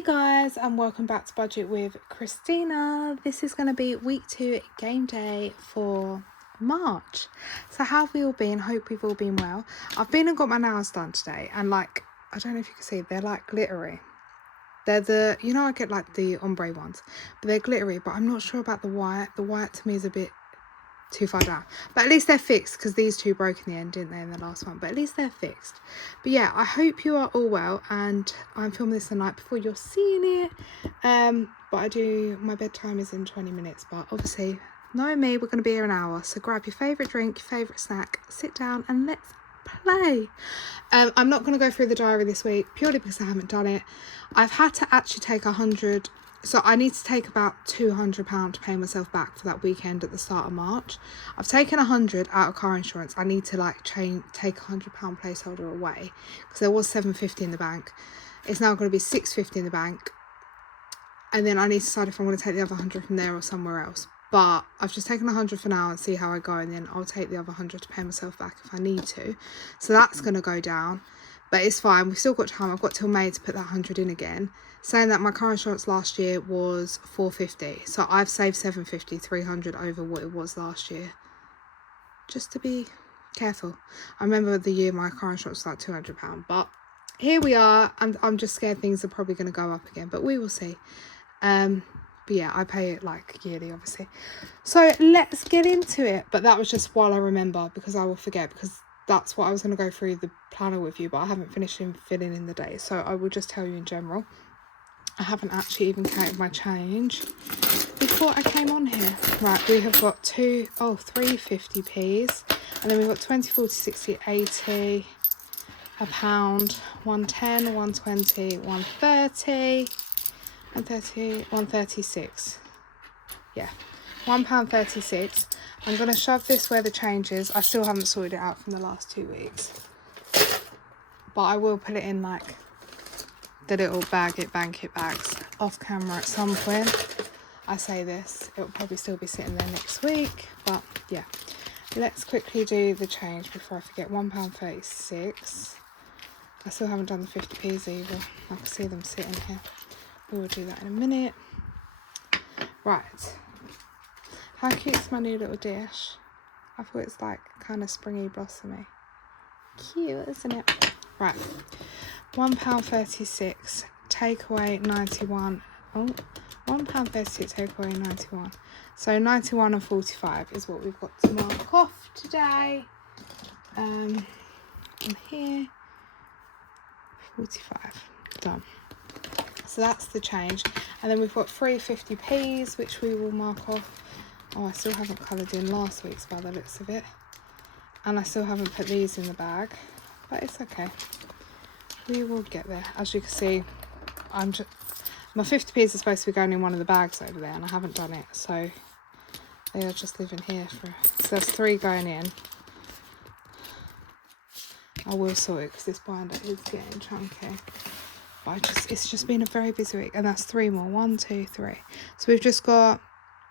Hey guys, and welcome back to Budget with Christina. This is going to be week 2 game day for March. So how have we all been? Hope we've all been well. I've been and got my nails done today, and I don't know if you can see, they're like glittery. They're I get like the ombre ones, but they're glittery, but I'm not sure about the white. The white to me is a bit too far down, but at least they're fixed, because these two broke in the end, didn't they, in the last one? But at least they're fixed. But yeah, I hope you are all well, and I'm filming this the night before you're seeing it. But my bedtime is in 20 minutes, but obviously knowing me, we're going to be here an hour, so grab your favorite drink, your favorite snack, sit down and let's play. I'm not going to go through the diary this week purely because I haven't done it. I've had to actually take 100, so I need to take about £200 to pay myself back for that weekend at the start of March. I've taken 100 out of car insurance. I need to take £100 placeholder away, because there was £750 in the bank. It's now going to be £650 in the bank, and then I need to decide if I'm going to take the other 100 from there or somewhere else. But I've just taken 100 for now and see how I go, and then I'll take the other 100 to pay myself back if I need to. So that's going to go down, but it's fine. We've still got time. I've got till May to put that 100 in again. Saying that, my car insurance last year was £450, so I've saved £750, 300 over what it was last year. Just to be careful. I remember the year my car insurance was like £200, but here we are, and I'm just scared things are probably going to go up again, but we will see. But yeah, I pay it like yearly, obviously. So let's get into it. But that was just while I remember, because I will forget, because that's what I was going to go through the planner with you, but I haven't finished filling in the day. So I will just tell you in general. I haven't actually even counted my change before I came on here. Right, we have got three 50p's, and then we've got 20, 40, 60, 80, a pound, 110, 120, 130, 130, 136. Yeah, £1.36. I'm going to shove this where the change is. I still haven't sorted it out from the last 2 weeks, but I will put it in like the little bank it bags off camera at some point. I say this, it will probably still be sitting there next week, but yeah, let's quickly do the change before I forget. £1.36. I still haven't done the 50p's either. I can see them sitting here. We will do that in a minute. Right, how cute is my new little dish? I thought it's like kind of springy blossomy. Cute, isn't it? Right, £1.36, take away 91. Oh, £1.36, take away 91. So 91 and 45 is what we've got to mark off today. From here, 45, done. So that's the change. And then we've got 350p's, which we will mark off. Oh, I still haven't coloured in last week's by the looks of it. And I still haven't put these in the bag, but it's okay. We will get there. As you can see, my 50p's are supposed to be going in one of the bags over there, and I haven't done it. So they are just living here so there's 3 going in. I will sort it because this binder is getting chunky. But it's just been a very busy week, and that's 3 more. 1, 2, 3. So we've just got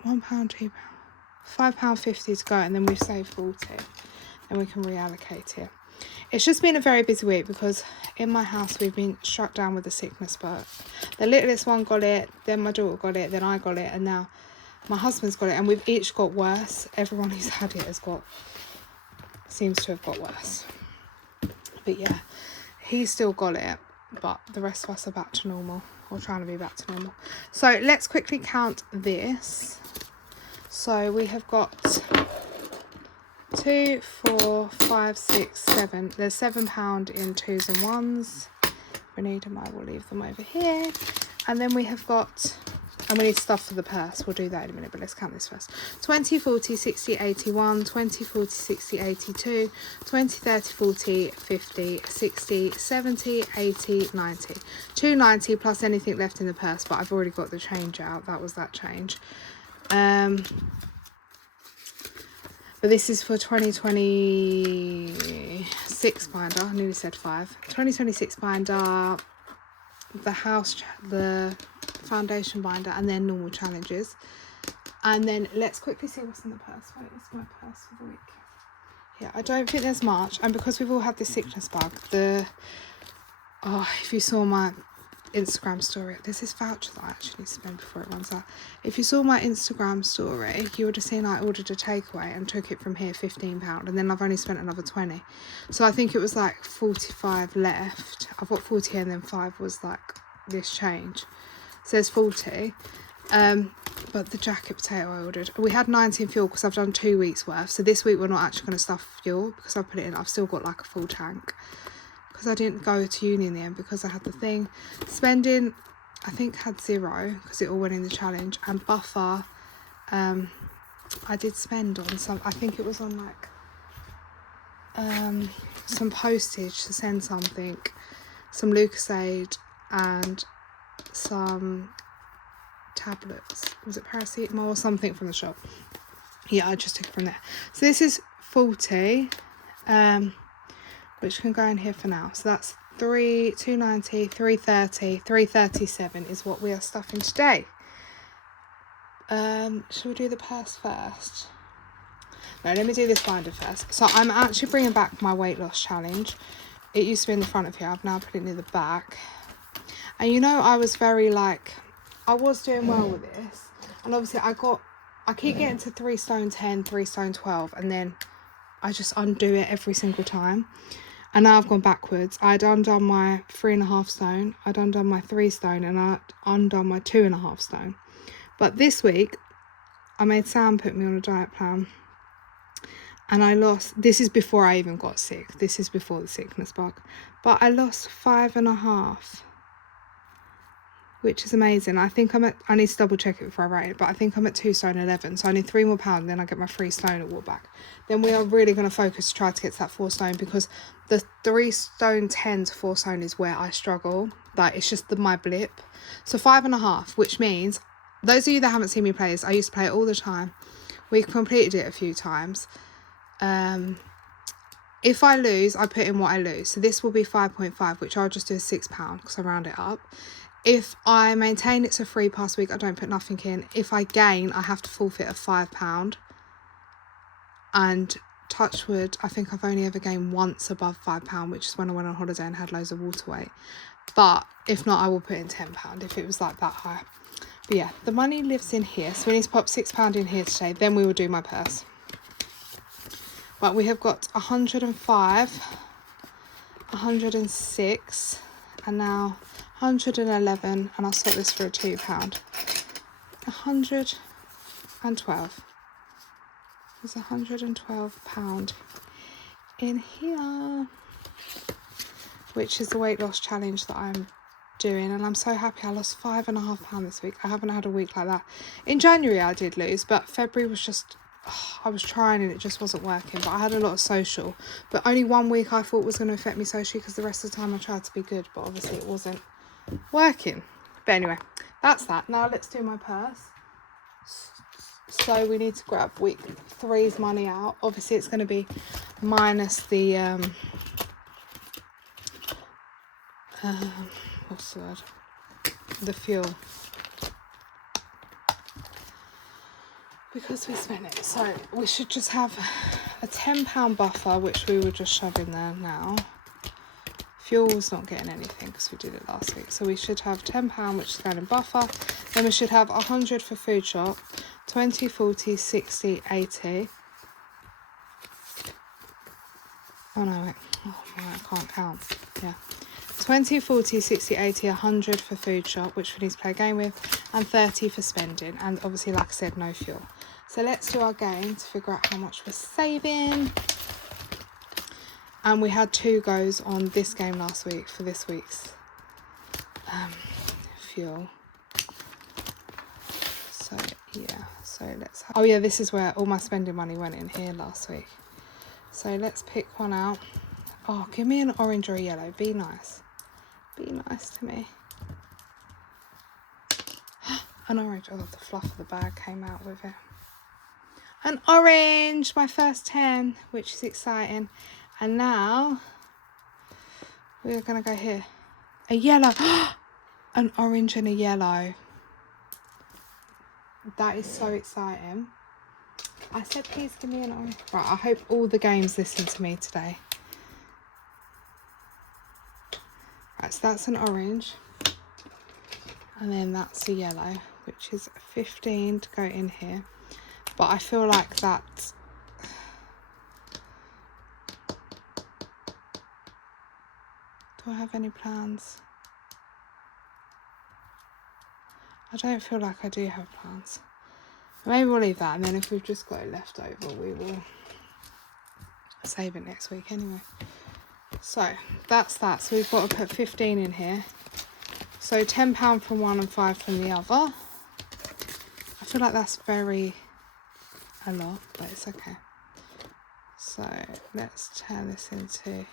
£1, £2, £5.50 to go, and then we've saved 40, and we can reallocate it. It's just been a very busy week because in my house we've been struck down with a sickness bug. The littlest one got it, then my daughter got it, then I got it, and now my husband's got it, and we've each got worse. Everyone who's had it seems to have got worse. But yeah, he's still got it, but the rest of us are back to normal, or trying to be back to normal. So let's quickly count this. So we have got 2, 4, 5, 6, 7. There's £7 in 2s and 1s. If we need them, I will leave them over here. And then we have got, and we need stuff for the purse. We'll do that in a minute, but let's count this first. 20, 40, 60, 81, 20, 40, 60, 82, 20, 30, 40, 50, 60, 70, 80, 90. 290 plus anything left in the purse, but I've already got the change out. That was that change. But this is for 2026 binder. I nearly said 5. 2026 binder, the foundation binder, and then normal challenges. And then let's quickly see what's in the purse. Wait, it's my purse for the week. Yeah, I don't think there's much. And because we've all had this sickness bug, if you saw Instagram story. There's this voucher that I actually need to spend before it runs out. If you saw my Instagram story, you would have seen I ordered a takeaway and took it from here, £15, and then I've only spent another 20. So I think it was like 45 left. I've got 40 and then 5 was like this change. So there's 40. But the jacket potato I ordered, we had 90 in fuel because I've done 2 weeks worth. So this week we're not actually going to stuff fuel because I put it in. I've still got like a full tank because I didn't go to uni in the end because I had the thing. Spending, I think, had 0 because it all went in the challenge. And buffer, I did spend on some, I think it was on like some postage to send something, some Lucasade and some tablets. Was it paracetamol or something from the shop? Yeah, I just took it from there. So this is 40, which can go in here for now. So that's 290, 330, 337 is what we are stuffing today. Should we do the purse first? No, let me do this binder first. So I'm actually bringing back my weight loss challenge. It used to be in the front of here. I've now put it near the back. And you know, I was very like, I was doing well with this. And obviously I keep getting to 3 stone 10, 3 stone 12. And then I just undo it every single time. And now I've gone backwards. I'd undone my 3.5 stone. I'd undone my 3 stone. And I'd undone my 2.5 stone. But this week, I made Sam put me on a diet plan. And I lost, this is before I even got sick. This is before the sickness bug. But I lost 5.5. Which is amazing. I think I need to double check it before I write it, but I think I'm at 2 stone 11. So I need 3 more pounds, then I get my 3 stone at walk back. Then we are really going to focus to try to get to that 4 stone because the 3 stone 10 to 4 stone is where I struggle. Like, it's just my blip. So 5.5, which means, those of you that haven't seen me play this, I used to play it all the time. We've completed it a few times. If I lose, I put in what I lose. So this will be 5.5, which I'll just do as £6 because I round it up. If I maintain it's a free past week, I don't put nothing in. If I gain, I have to forfeit a £5. And touch wood, I think I've only ever gained once above £5, which is when I went on holiday and had loads of water weight. But if not, I will put in £10 if it was like that high. But yeah, the money lives in here. So we need to pop £6 in here today. Then we will do my purse. But we have got 105, 106, and now 111, and I'll set this for a £2. 112. There's £112 in here, which is the weight loss challenge that I'm doing, and I'm so happy. I lost 5.5 this week. I haven't had a week like that. In January I did lose, but February was just, I was trying and it just wasn't working. But I had a lot of social, but only 1 week I thought was going to affect me socially because the rest of the time I tried to be good, but obviously it wasn't working. But anyway, that's that. Now let's do my purse. So we need to grab week 3's money out. Obviously it's going to be minus the what's the word, the fuel, because we spent it. So we should just have a £10 buffer, which we will just shove in there now. Fuel's not getting anything because we did it last week. So we should have £10, which is going in buffer. Then we should have 100 for food shop, 20, 40, 60, 80. Oh no, wait. Oh my, I can't count. Yeah. 20, 40, 60, 80, 100 for food shop, which we need to play a game with, and 30 for spending. And obviously, like I said, no fuel. So let's do our game to figure out how much we're saving. And we had 2 goes on this game last week for this week's fuel. So yeah, so let's have, oh yeah, this is where all my spending money went in here last week. So let's pick one out. Oh, give me an orange or a yellow. Be nice. Be nice to me. An orange. Oh, the fluff of the bag came out with it. An orange, my first 10, which is exciting. And now we're going to go here. A yellow. An orange and a yellow. That is so exciting. I said, please give me an orange. Right, I hope all the games listen to me today. Right, so that's an orange. And then that's the yellow, which is 15 to go in here. But I feel like that... Do I have any plans? I don't feel like I do have plans. Maybe we'll leave that, and then if we've just got it left over, we will save it next week anyway. So that's that. So we've got to put 15 in here. So £10 from one and 5 from the other. I feel like that's a lot, but it's okay. So let's turn this into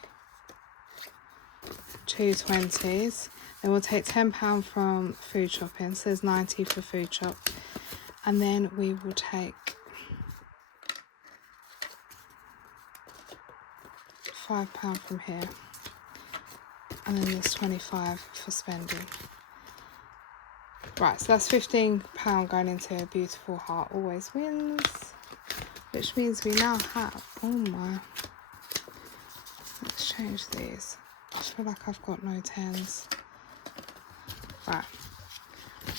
2 20s. Then we'll take £10 from food shopping. So there's 90 for food shop. And then we will take £5 from here. And then there's 25 for spending. Right, so that's £15 going into a beautiful heart always wins. Which means we now have, oh my, let's change these. I feel like I've got no 10s. Right,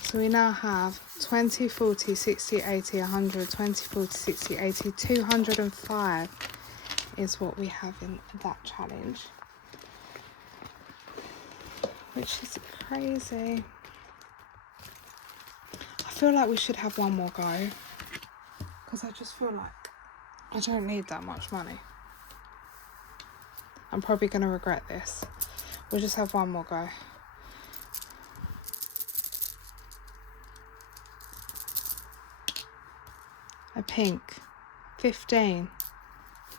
so we now have 20, 40, 60, 80, 100, 20, 40, 60, 80, 205 is what we have in that challenge. Which is crazy. I feel like we should have one more go. Because I just feel like I don't need that much money. I'm probably going to regret this. We'll just have one more go. A pink. 15.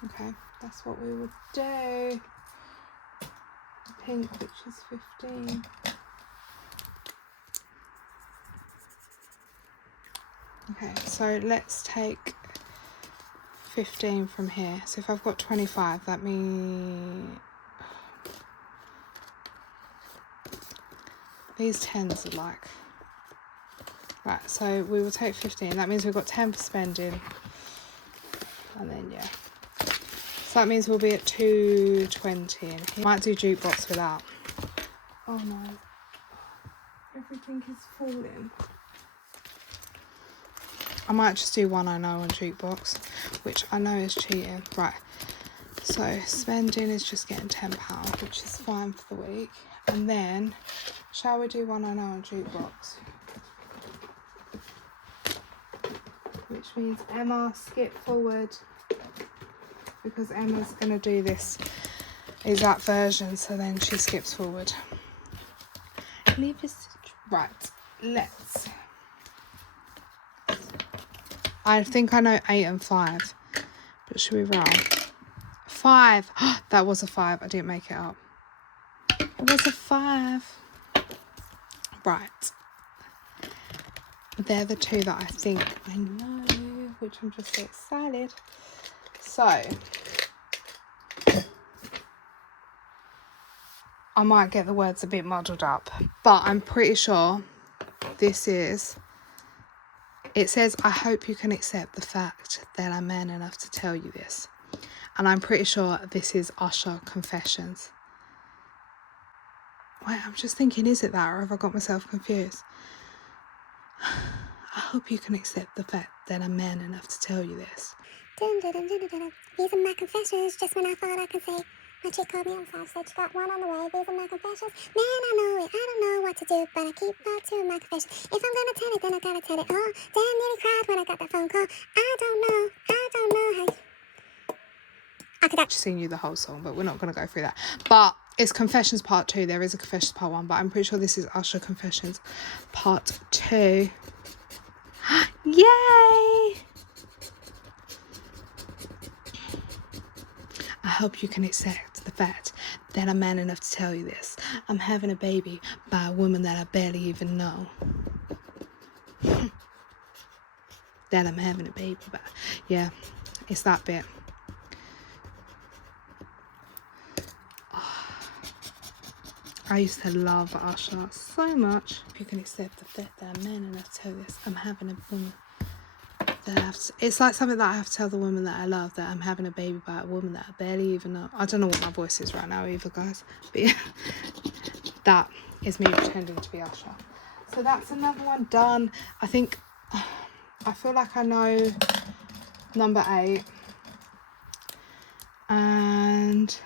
Okay, that's what we would do. Pink, which is 15. Okay, so let's take 15 from here. So if I've got 25, that means these 10s are like, right, so we will take 15. That means we've got 10 for spending. And then, yeah. So that means we'll be at 220 in here. Might do Jukebox without. Oh no. Everything is falling. I might just do one I know on Jukebox, which I know is cheating. Right. So spending is just getting £10, which is fine for the week. And then, shall we do one I know on Jukebox? Which means Emma, skip forward. Because Emma's going to do this exact version, so then she skips forward. Leave this. Right, let's. I think I know 8 and 5, but should we roll? 5. That was a 5. I didn't make it up. It was a 5. Right. They're the two that I think I know, which I'm just so excited. So, I might get the words a bit muddled up, but I'm pretty sure this is, it says, I hope you can accept the fact that I'm man enough to tell you this. And I'm pretty sure this is Usher Confessions. Wait, I'm just thinking, is it that, or have I got myself confused? I hope you can accept the fact that I'm man enough to tell you this. These are my confessions, just when I thought I could say. My chick called me on 5, said she got one on the way. These are my confessions. Man, I know it, I don't know what to do, but I keep up to my confessions. If I'm gonna tell it, then I gotta tell it all. Damn, nearly cried when I got that phone call. I don't know how. I could Actually sing you the whole song, but we're not going to go through that. But it's Confessions Part 2. There is a Confessions Part 1, but I'm pretty sure this is Usher Confessions Part 2. Yay! I hope you can accept the fact that I'm man enough to tell you this. I'm having a baby by a woman that I barely even know. That I'm having a baby by. Yeah, it's that bit. I used to love Usher so much. If you can accept the fact that I'm man enough to tell you this, I'm having a woman that I have to, it's like something that I have to tell the woman that I love, that I'm having a baby by a woman that I barely even know. I don't know what my voice is right now either, guys. But yeah, that is me pretending to be Usher. So So that's another one done. I think, I feel like I know number 8. And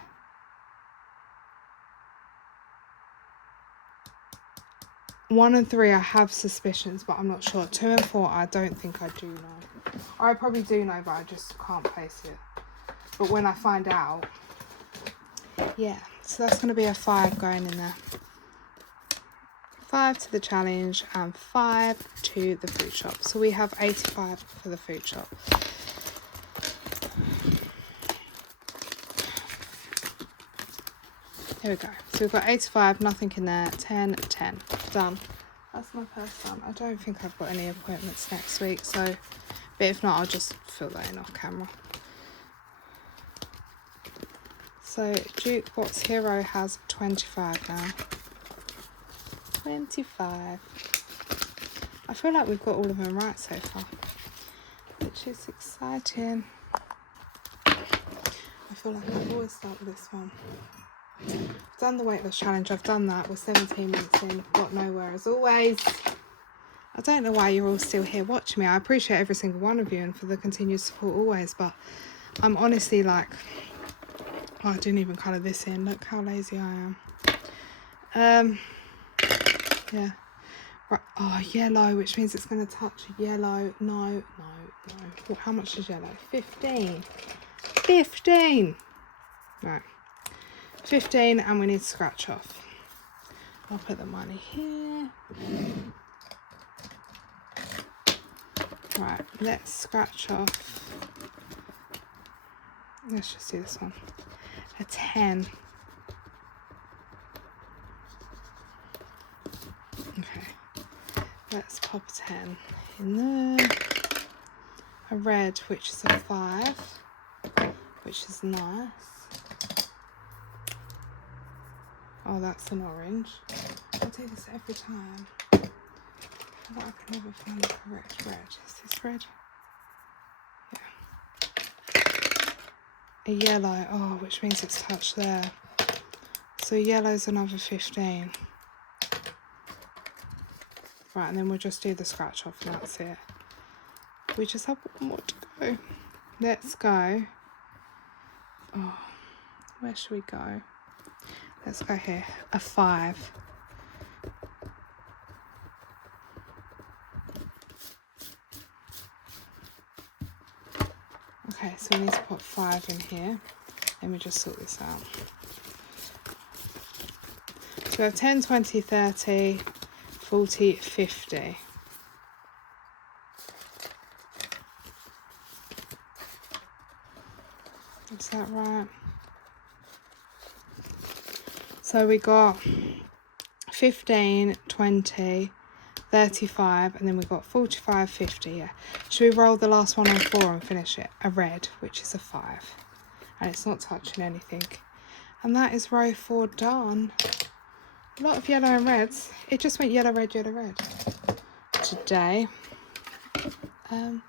one and 3 I have suspicions, but I'm not sure. 2 and 4 I don't think I do know. Or I probably do know, but I just can't place it. But when I find out, yeah. So that's going to be a 5 going in there. 5 to the challenge and 5 to the food shop. So we have 85 for the food shop. Here we go. So we've got 85, nothing in there. 10, 10. Done. That's my first one. I don't think I've got any appointments next week, so, but if not, I'll just fill that in off camera. So Jukebox Hero has 25 now. 25. I feel like we've got all of them right so far, which is exciting. I feel like I always start with this one. I've done the weight loss challenge, I've done that, we're 17 minutes in, got nowhere as always. I don't know why you're all still here watching me. I appreciate every single one of you and for the continued support always, but I'm honestly like, oh, I didn't even colour this in, look how lazy I am. Yeah. Right. Oh, yellow, which means it's going to touch yellow. No. Well, how much is yellow? 15. 15. Right. 15, and we need to scratch off. I'll put the money here. Right, let's scratch off. Let's just do this one. A 10. Okay. Let's pop a 10 in there. A red, which is a 5, which is nice. Oh, that's an orange. I do this every time. But I can never find the correct red. Is this red? Yeah. A yellow. Oh, which means it's touched there. So yellow's another 15. Right, and then we'll just do the scratch off and that's it. We just have one more to go. Let's go. Oh, where should we go? Let's go here. A 5. Okay, so we need to put 5 in here. Let me just sort this out. So we have 10, 20, 30, 40, 50. Is that right? So we got 15, 20, 35, and then we got 45, 50, yeah. Should we roll the last one on 4 and finish it? A red, which is a 5. And it's not touching anything. And that is row 4 done. A lot of yellow and reds. It just went yellow, red today. But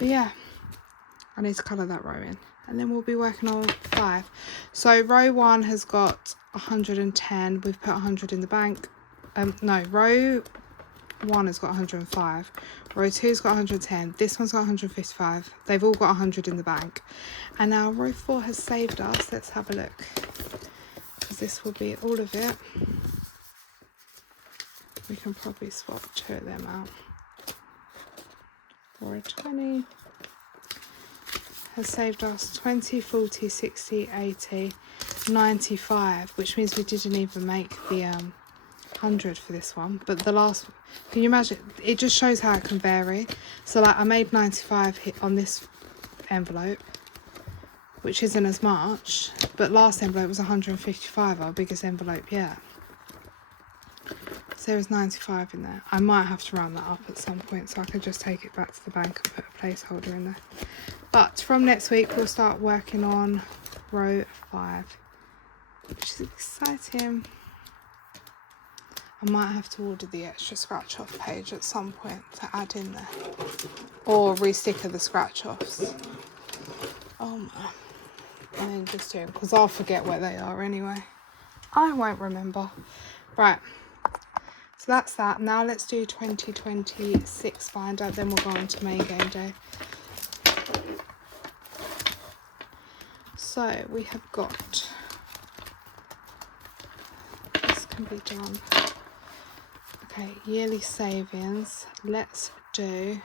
yeah, I need to colour that row in. And then we'll be working on 5. So row 1 has got 110. We've put 100 in the bank. No, row 1 has got 105. Row 2's got 110. This one's got 155. They've all got 100 in the bank. And now row 4 has saved us. Let's have a look. Because this will be all of it. We can probably swap 2 of them out. Row 20 has saved us 20, 40, 60, 80, 95, which means we didn't even make the 100 for this one. But the last, can you imagine? It just shows how it can vary. So like I made 95 hit on this envelope, which isn't as much, but last envelope was 155, our biggest envelope yet. So there was 95 in there. I might have to round that up at some point so I could just take it back to the bank and put a placeholder in there. But from next week we'll start working on row 5, which is exciting. I might have to order the extra scratch off page at some point to add in there, or re-sticker the scratch offs. Oh my. And then just do it, because I'll forget where they are anyway. I won't remember. Right, So that's that. Now let's do 2026 finder, then we'll go on to main game day. So we have got, this can be done. Okay, yearly savings. Let's do,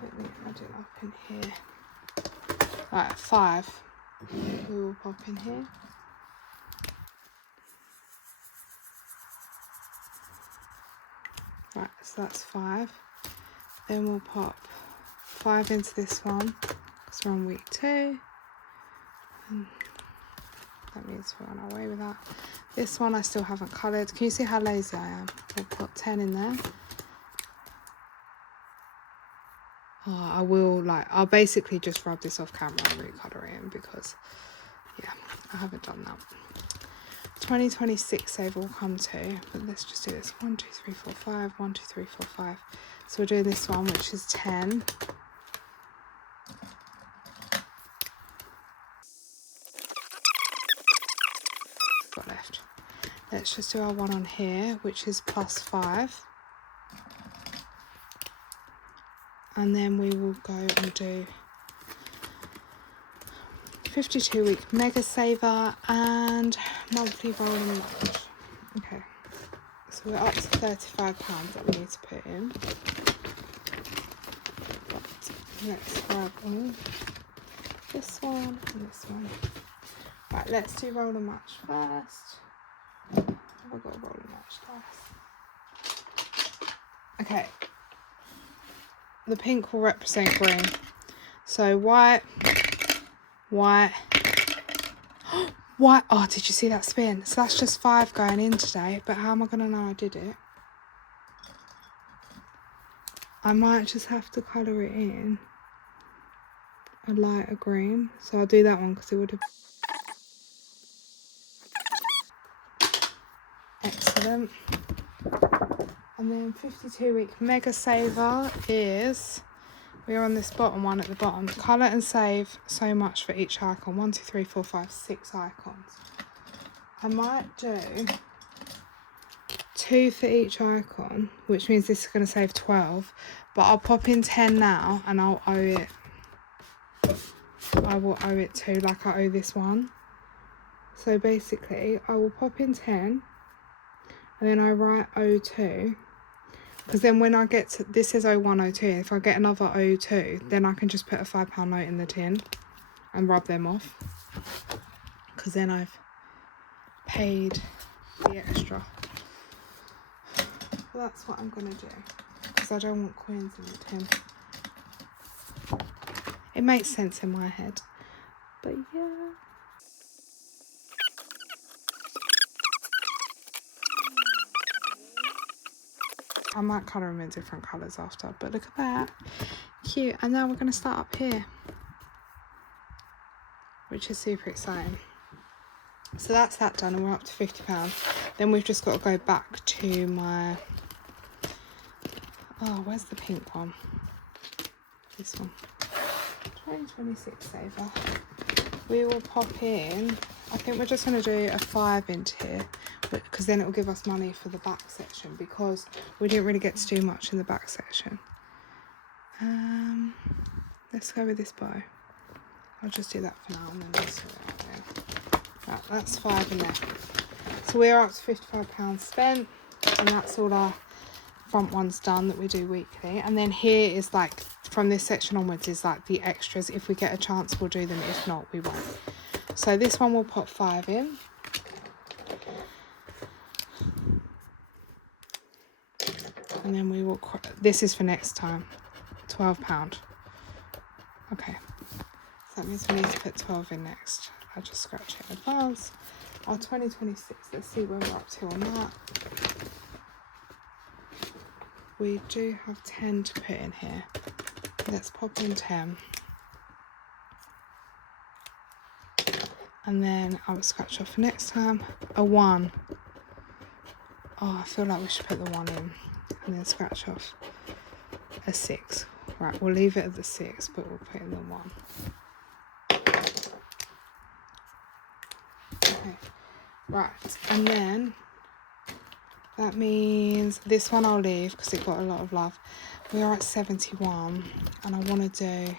let me add it up in here. Right, 5. We will pop in here. Right, so that's 5. Then we'll pop 5 into this one because we're on week 2. And that means we're on our way with that. This one I still haven't coloured. Can you see how lazy I am? We'll put 10 in there. Oh, I'll basically just rub this off camera and recolour it in because, yeah, I haven't done that. 2026 save will come to, but let's just do this. 1, 2, 3, 4, 5. 1, 2, 3, 4, 5. So we're doing this one, which is 10. Got left. Let's just do our one on here, which is plus 5. And then we will go and do 52-week mega saver and monthly rolling lunch. Okay, so we're up to £35 that we need to put in. But let's grab all this one and this one. Right, let's do roll and match first. I've got a roll and match dice. Okay. The pink will represent green. So white, white, white. Oh, did you see that spin? So that's just 5 going in today. But how am I going to know I did it? I might just have to colour it in a lighter green. So I'll do that one because it would have... Excellent. And then 52-week mega saver is... We're on this bottom one at the bottom. Colour and save so much for each icon. 1, 2, 3, 4, 5, 6 icons. I might do 2 for each icon, which means this is going to save 12. But I'll pop in 10 now and I'll owe it. I will owe it 2 like I owe this one. So basically, I will pop in 10 and then I write 02. Because then when I get to, this is 0102, if I get another 02, then I can just put a £5 note in the tin and rub them off. Because then I've paid the extra. Well, that's what I'm going to do. Because I don't want coins in the tin. It makes sense in my head. But yeah. I might colour them in different colours after, but look at that. Cute. And now we're going to start up here, which is super exciting. So that's that done and we're up to £50. Then we've just got to go back to my... Oh, where's the pink one? This one. 2026 saver. We will pop in... I think we're just going to do a 5 into here, because then it will give us money for the back section, because we didn't really get to do much in the back section. Let's go with this bow. I'll just do that for now and then just sort it out there. Right, that's 5 in there. So we're up to £55 spent, and that's all our front ones done that we do weekly. And then here is like, from this section onwards is like the extras. If we get a chance, we'll do them. If not, we won't. So this one we'll put 5 in. And then we will, this is for next time, £12. Okay, so that means we need to put 12 in next. I'll just scratch it in advance. Our 2026, let's see where we're up to on that. We do have 10 to put in here. Let's pop in 10. And then I will scratch off for next time a 1. Oh, I feel like we should put the 1 in. And then scratch off a 6. Right, we'll leave it at the 6, but we'll put in the 1. Okay, right, and then That means this one I'll leave because it got a lot of love. We are at 71 and I want to do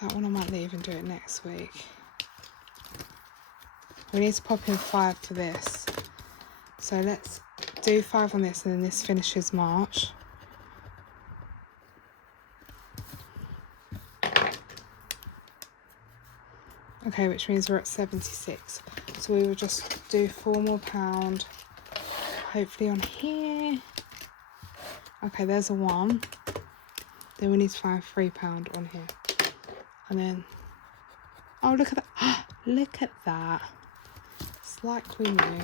that one. I might leave and do it next week. We need to pop in 5 for this. So let's do 5 on this and then this finishes March. Okay, which means we're at 76. So we will just do £4 more, hopefully on here. Okay, there's a 1. Then we need to find £3 on here. And then, oh, look at that. Look at that. It's like we knew.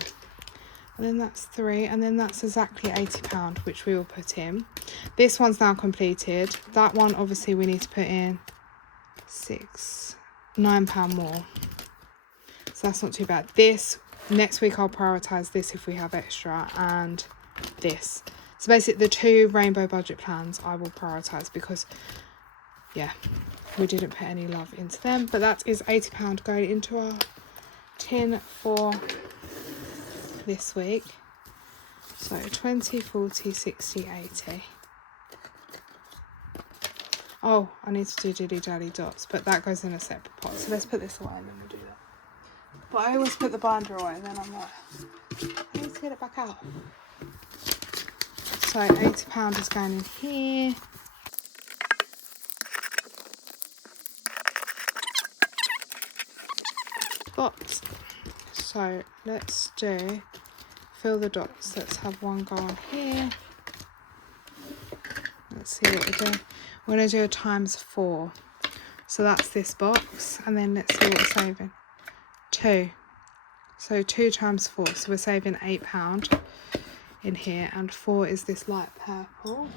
And then that's 3. And then that's exactly £80, which we will put in. This one's now completed. That one, obviously, we need to put in £9 more. So that's not too bad. This, next week I'll prioritise this if we have extra, and this. So basically the 2 rainbow budget plans I will prioritise because, yeah, we didn't put any love into them. But that is £80 going into our tin for this week. So 20, 40, 60, 80. Oh, I need to do dilly dally dots, but that goes in a separate pot. So let's put this away and then we'll do that. But I always put the binder away and then I'm like, I need to get it back out. So £80 is going in here. Dots. So let's do fill the dots. Let's have 1 go on here. Let's see what we're doing. We're going to do a ×4. So that's this box. And then let's see what we're saving. 2. So 2 times 4. So we're saving £8 in here. And 4 is this light purple.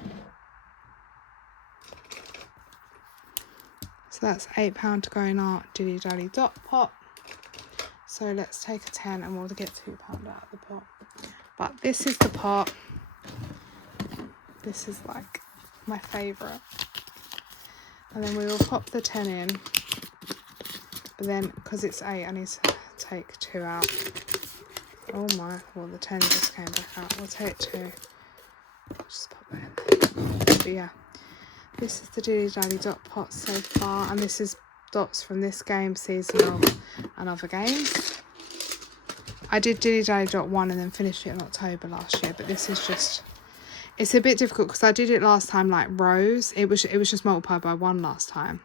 So that's £8 to go in our dilly dally dot pot. So let's take a 10 and we'll get £2 out of the pot. But this is the pot. This is like my favourite. And then we will pop the 10 in. But then, because it's 8, I need to take 2 out. Oh my, well the 10 just came back out. We'll take 2. Just pop that in. But yeah, this is the dilly dally dot pot so far. And this is dots from this game, seasonal and other games. I did dilly dally dot 1 and then finished it in October last year. But this is just, it's a bit difficult because I did it last time like rows. It was just multiplied by 1 last time.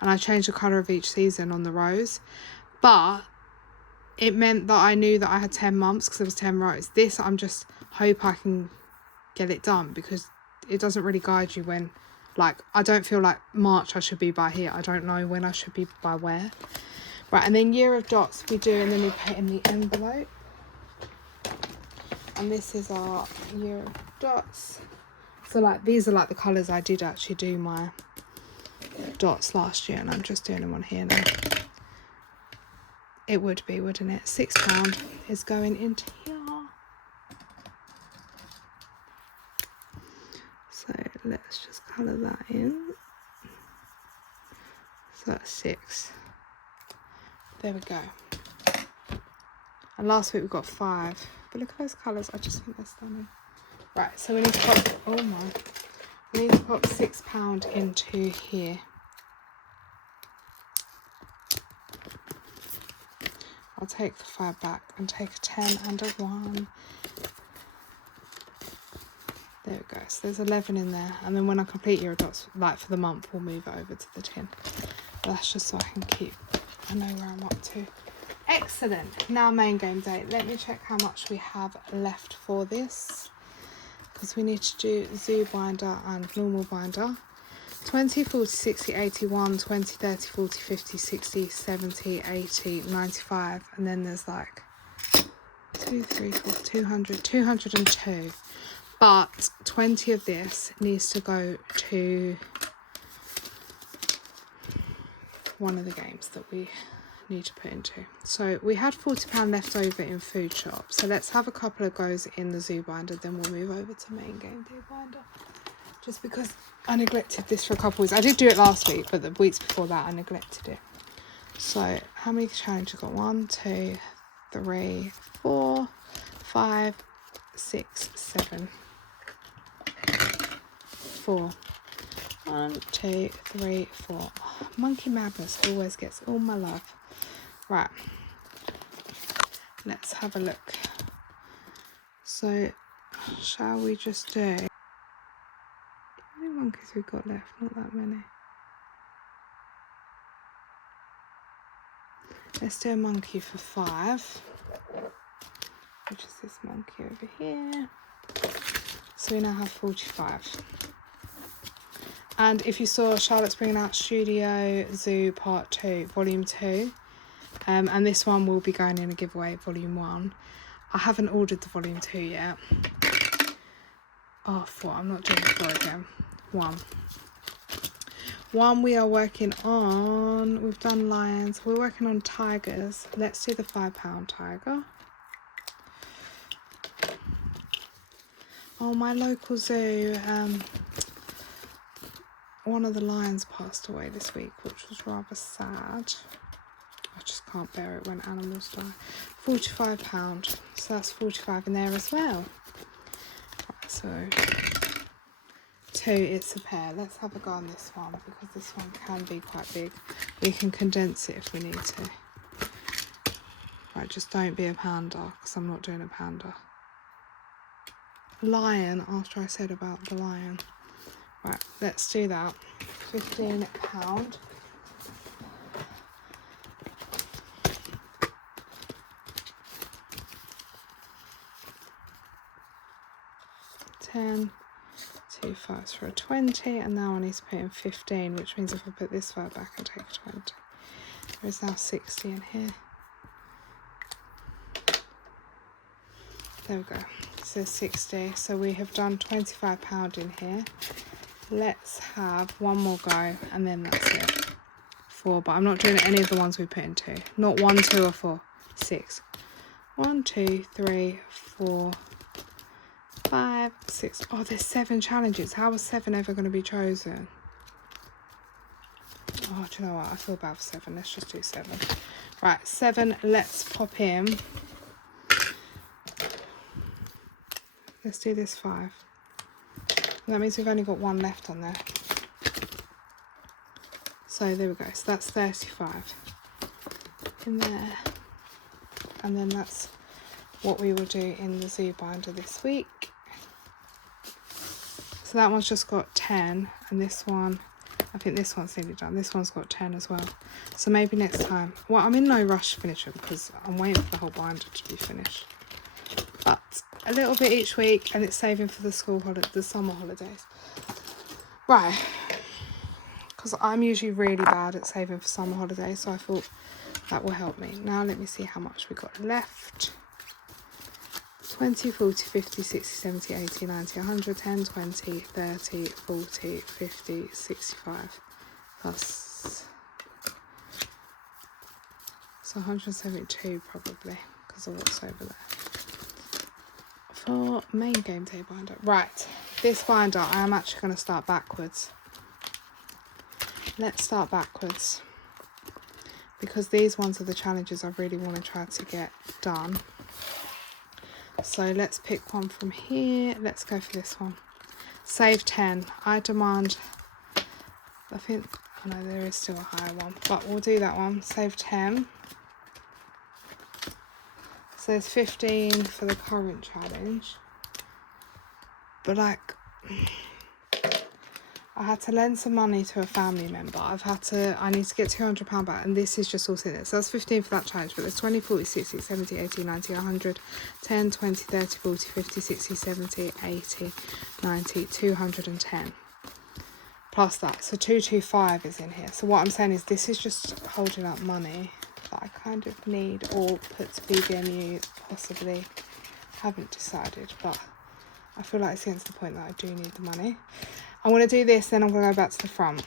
And I changed the colour of each season on the rows. But it meant that I knew that I had 10 months because there was 10 rows. This, I'm just hope I can get it done because it doesn't really guide you when, like, I don't feel like March I should be by here. I don't know when I should be by where. Right, and then year of dots we do, and then we put in the envelope. And this is our year of dots. So like these are like the colours I did actually do my dots last year, and I'm just doing them on here now. It would be, wouldn't it? £6 is going into here. So let's just colour that in. So that's 6. There we go. And last week we got 5. But look at those colours. I just think they're stunning. Right, so we need to pop, oh my. We need to pop £6 into here. I'll take the 5 back and take a 10 and a 1. There we go. So there's 11 in there. And then when I complete your dots, like for the month, we'll move it over to the tin. But that's just so I can keep, I know where I'm up to. Excellent. Now main game day. Let me check how much we have left for this. Because we need to do zoo binder and normal binder. 20, 40, 60, 81, 20, 30, 40, 50, 60, 70, 80, 95. And then there's like 2, 3, 4, 200, 202. But 20 of this needs to go to one of the games that we need to put into. So we had £40 left over in food shop. So let's have a couple of goes in the zoo binder, then we'll move over to main game day binder. Just because I neglected this for a couple of weeks. I did do it last week, but the weeks before that I neglected it. So how many challenges got? 1, 2, 3, 4, 5, 6, 7, 4. 1, 2, 3, 4. Oh, Monkey Madness always gets all my love. Right. Let's have a look. So, shall we just do... How many monkeys we've got left? Not that many. Let's do a monkey for 5. Which is this monkey over here. So we now have 45. And if you saw, Charlotte's bringing out Studio Zoo Part 2, Volume 2. And this one will be going in a giveaway, Volume 1. I haven't ordered the Volume 2 yet. Oh, 4. I'm not doing 4 again. 1 we are working on. We've done lions. We're working on tigers. Let's do the £5 tiger. Oh, my local zoo. One of the lions passed away this week, which was rather sad. I just can't bear it when animals die. £45. So that's 45 in there as well. Right, so 2, it's a pair. Let's have a go on this one because this one can be quite big. We can condense it if we need to. Right, just don't be a panda because I'm not doing a panda. Lion, after I said about the lion. Right, let's do that. £15. $10, 2 5s for a 20, and now I need to put in 15, which means if I put this far back, I take 20. There is now 60 in here. There we go. So 60. So we have done £25 in here. Let's have one more go, and then that's it. 4, but I'm not doing any of the ones we put in 2. Not 1, 2, or 4. 6. 1, 2, 3, 4, 5, 6. Oh, there's 7 challenges. How was 7 ever going to be chosen? Oh, do you know what? I feel bad for 7. Let's just do 7. Right, 7. Let's pop in. Let's do this 5. That means we've only got 1 left on there. So there we go. So that's 35 in there. And then that's what we will do in the zoo binder this week. So that one's just got 10, and this one, I think this one's nearly done. This one's got 10 as well. So maybe next time. Well, I'm in no rush to finish them because I'm waiting for the whole binder to be finished. But a little bit each week, and it's saving for the the summer holidays. Right. Because I'm usually really bad at saving for summer holidays, so I thought that will help me. Now let me see how much we got left. 20, 40, 50, 60, 70, 80, 90, 100, 10, 20, 30, 40, 50, 65. Plus, so 172 probably, because of what's over there. For main game day binder. Right, this binder, I am actually going to start backwards. Let's start backwards. Because these ones are the challenges I really want to try to get done. So let's pick one from here. Let's go for this one. Save 10. I demand, I think, oh no, there is still a higher one, but we'll do that one. Save 10. So there's 15 for the current challenge. But like, I had to lend some money to a family member. I need to get £200 back, and this is just all sitting there. So that's 15 for that challenge, but there's 20, 40, 60, 70, 80, 90, 100, 10, 20, 30, 40, 50, 60, 70, 80, 90, 210. Plus that. So 225 is in here. So what I'm saying is this is just holding up money that I kind of need, or put to BBMU possibly. Haven't decided, but I feel like it's against the point that I do need the money. I'm going to do this, then I'm going to go back to the front.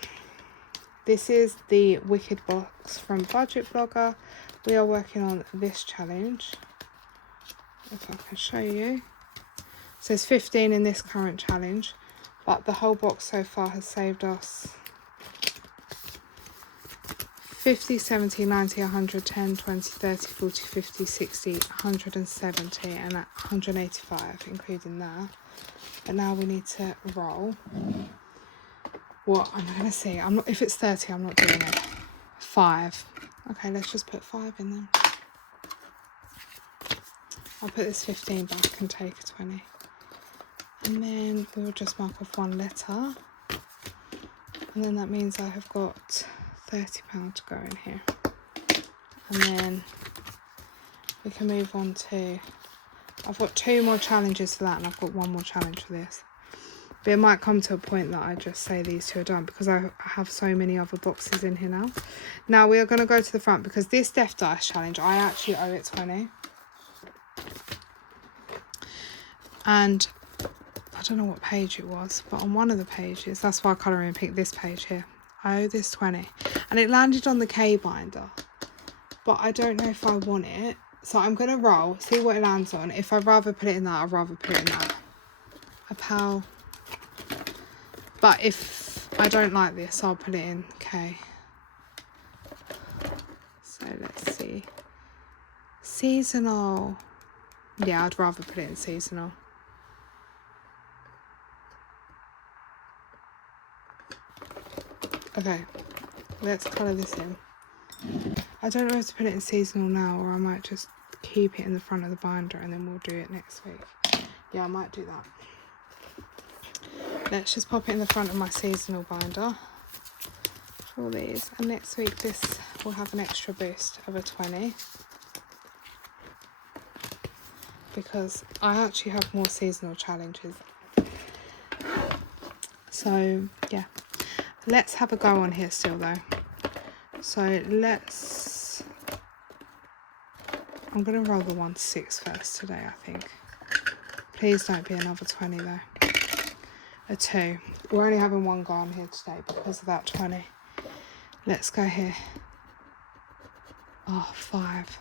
This is the Wicked box from Budget Blogger. We are working on this challenge. If I can show you. So there's 15 in this current challenge, but the whole box so far has saved us 50, 70, 90, 100, 10, 20, 30, 40, 50, 60, 170 and 185, including that. But now we need to roll. What I'm going to see. I'm not. If it's 30, I'm not doing it. 5. Okay, let's just put 5 in there. I'll put this 15 back and take a 20. And then we'll just mark off 1 letter. And then that means I have got £30 to go in here. And then we can move on to, I've got 2 more challenges for that and I've got 1 more challenge for this. But it might come to a point that I just say these 2 are done because I have so many other boxes in here now. Now we are going to go to the front because this Death Dice challenge, I actually owe it 20. And I don't know what page it was, but on one of the pages, that's why I colour in pink, this page here, I owe this 20. And it landed on the K binder, but I don't know if I want it. So I'm going to roll, see what it lands on. If I'd rather put it in that, I'd rather put it in that. A pal. But if I don't like this, I'll put it in K. So let's see. Seasonal. Yeah, I'd rather put it in seasonal. Okay, let's colour this in. I don't know if to put it in seasonal now or I might just keep it in the front of the binder and then we'll do it next week. Yeah, I might do that. Let's just pop it in the front of my seasonal binder for all these. And next week this will have an extra boost of a 20. Because I actually have more seasonal challenges. So, yeah. Let's have a go on here still though. So I'm going to roll the 1 to 6 first today, I think. Please don't be another 20 though. A 2. We're only having 1 go on here today because of that 20. Let's go here. Oh, 5.